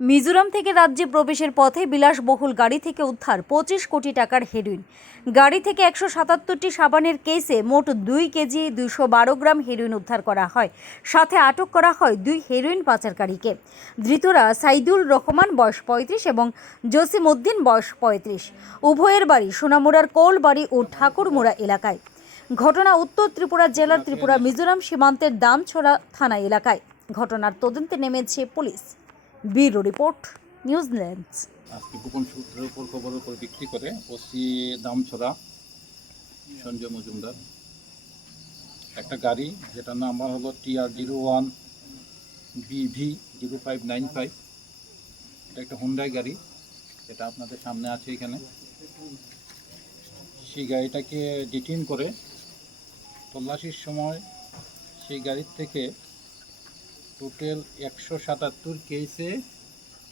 মিজোরাম থেকে রাজ্যে প্রবেশের পথে বিলাসবহুল গাড়ি থেকে উদ্ধার পঁচিশ কোটি টাকার হেরোইন। গাড়ি থেকে একশো সাতাত্তরটি সাবানের কেসে মোট দুই কেজি দুইশো বারো গ্রাম হেরোইন উদ্ধার করা হয়। সাথে আটক করা হয় দুই হেরোইন পাচারকারীকে। ধৃতরা সাইদুল রহমান বয়স পঁয়ত্রিশ এবং জসিম উদ্দিন বয়স পঁয়ত্রিশ। উভয়ের বাড়ি সোনামুড়ার কোলবাড়ি ও ঠাকুরমুড়া এলাকায়। ঘটনা উত্তর ত্রিপুরা জেলার ত্রিপুরা মিজোরাম সীমান্তের দামছড়া থানা এলাকায়। ঘটনার তদন্তে নেমেছে পুলিশ। ব্যুরো রিপোর্ট নিউজিল্যান্ড আজকে গোপন সূত্রের উপর খবরের উপর ভিত্তি করে ওসি দামছড়া, সঞ্জয় মজুমদার, একটা গাড়ি যেটার নাম্বার হলো TR zero one BV zero five nine five. এটা একটা হুন্ডাই গাড়ি, এটা আপনাদের সামনে আছে এখানে। সেই গাড়িটাকে ডিটেইন করে তল্লাশির সময় সেই গাড়ির থেকে টোটাল একশো সাতাত্তর কেসে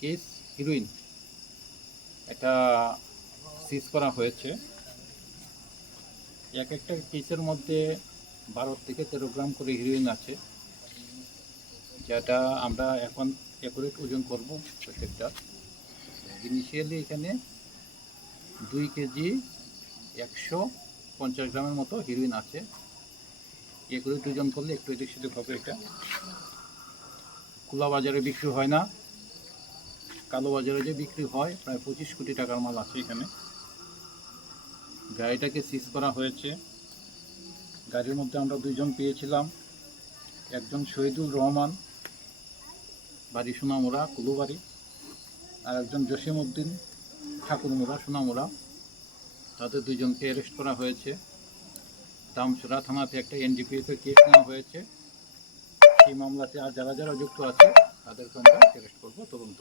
কেস হিরোইন। এটা সিজ করা হয়েছে। এক একটা কেসের মধ্যে বারো থেকে তেরো গ্রাম করে হিরোইন আছে। যেটা আমরা এখন অ্যাকুরেট ওজন করব প্রত্যেকটা। ইনিশিয়ালি এখানে দুই কেজি একশো পঞ্চাশ গ্রামের মতো হিরোইন আছে। একুরেট ওজন করলে একটু এদিক সেদিক হবে এটা। খোলা বাজারে বিক্রি হয় না। কালো বাজারে যে বিক্রি হয়, প্রায় পঁচিশ কোটি টাকার মাল আছে এখানে। গাড়িটাকে সিজ করা হয়েছে। গাড়ির মধ্যে আমরা দুইজন পেয়েছিলাম। একজন শহীদুল রহমান, বাড়ি সোনামুড়া, কুলুবাড়ি। আর একজন জসিম উদ্দিন ঠাকুরমুড়া, সোনামুড়া। তাদের দুইজনকে অ্যারেস্ট করা হয়েছে। দামছড়া থানাতে একটা এনডিপিএস এর কেস নেওয়া হয়েছে। সেই মামলাতে আর যারা যারা যুক্ত আছে তাদেরকে আমরা অ্যারেস্ট করব তদন্ত